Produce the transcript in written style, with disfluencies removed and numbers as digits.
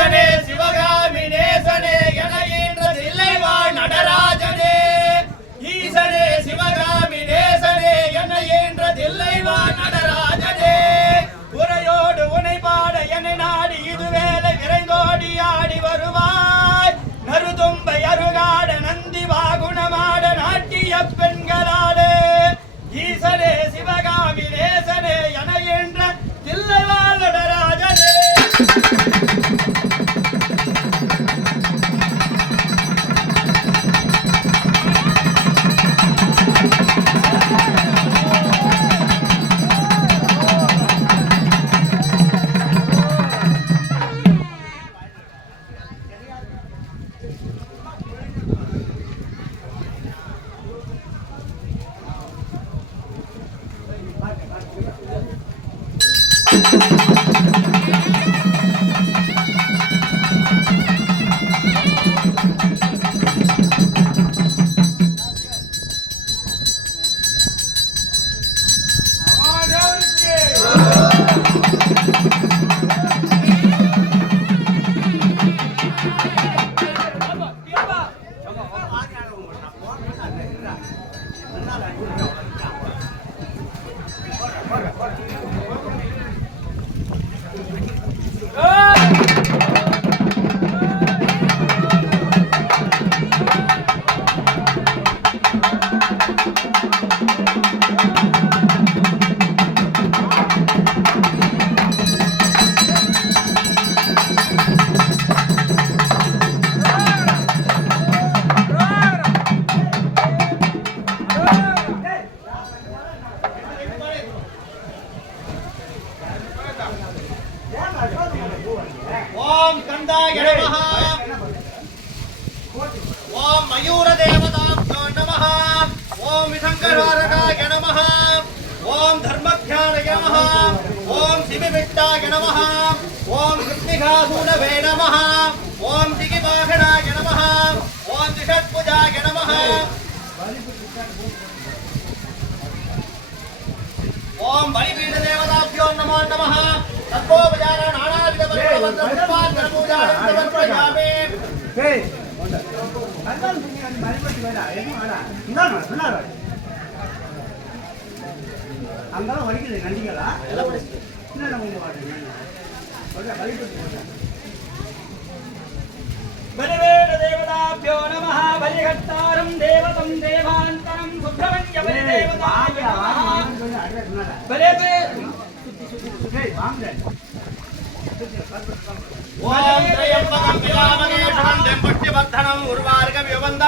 ஈசனே சிவகாமி நேசனே என தில்லைவாழ் நடராஜனே ஈசனே சிவகாமி நேசனே என தில்லைவாழ் நடராஜனே உரையோடு உனை பாட என்னை நாடி இதுவேளை விரைந்தோடி ஆடி வருவாய் நறுதும்பை அருகாட நந்தி வாகுணமாட நாட்டிய பெண்களாலே ஈசனே சிவகாமி நேசனே என தில்லைவாழ் நடராஜனே ओम कंदाय नमः ओम मयूर देवताभ्यो नमः ओम विशंकरारकाय नमः ओम धर्मध्यानाय नमः ओम शिवविट्टाय नमः ओम कृत्तिकासूनवे नमः ओम दिगिवाहनाय नमः ओम दिषत्पुजाय नमः ओम बलिपीठ देवताभ्यो नमो नमः तत्पोपचार नानाविध मंत्र पूजा समर्पयामि हे अंदर मरिपट्टी வேடா எது வாடா இந்தாங்க சொன்னாரு அங்கலாம் வலிக்குது நண்டிகளா எல்லாம் படிச்சு என்ன நம்ம வாடுங்க சொல்ற பலிபட்டி போடா बलिवेद देवताभ्यो नमः बलिहत्तारं देवतं देवान्तरं सुब्रह्मण्य बलि देवताभ्यो नमः बले पे हे बांग दे ओम त्रयंबकं विलामगे शमं देवपट्टिवर्धनम् उर्वार्ग विवन्दनम्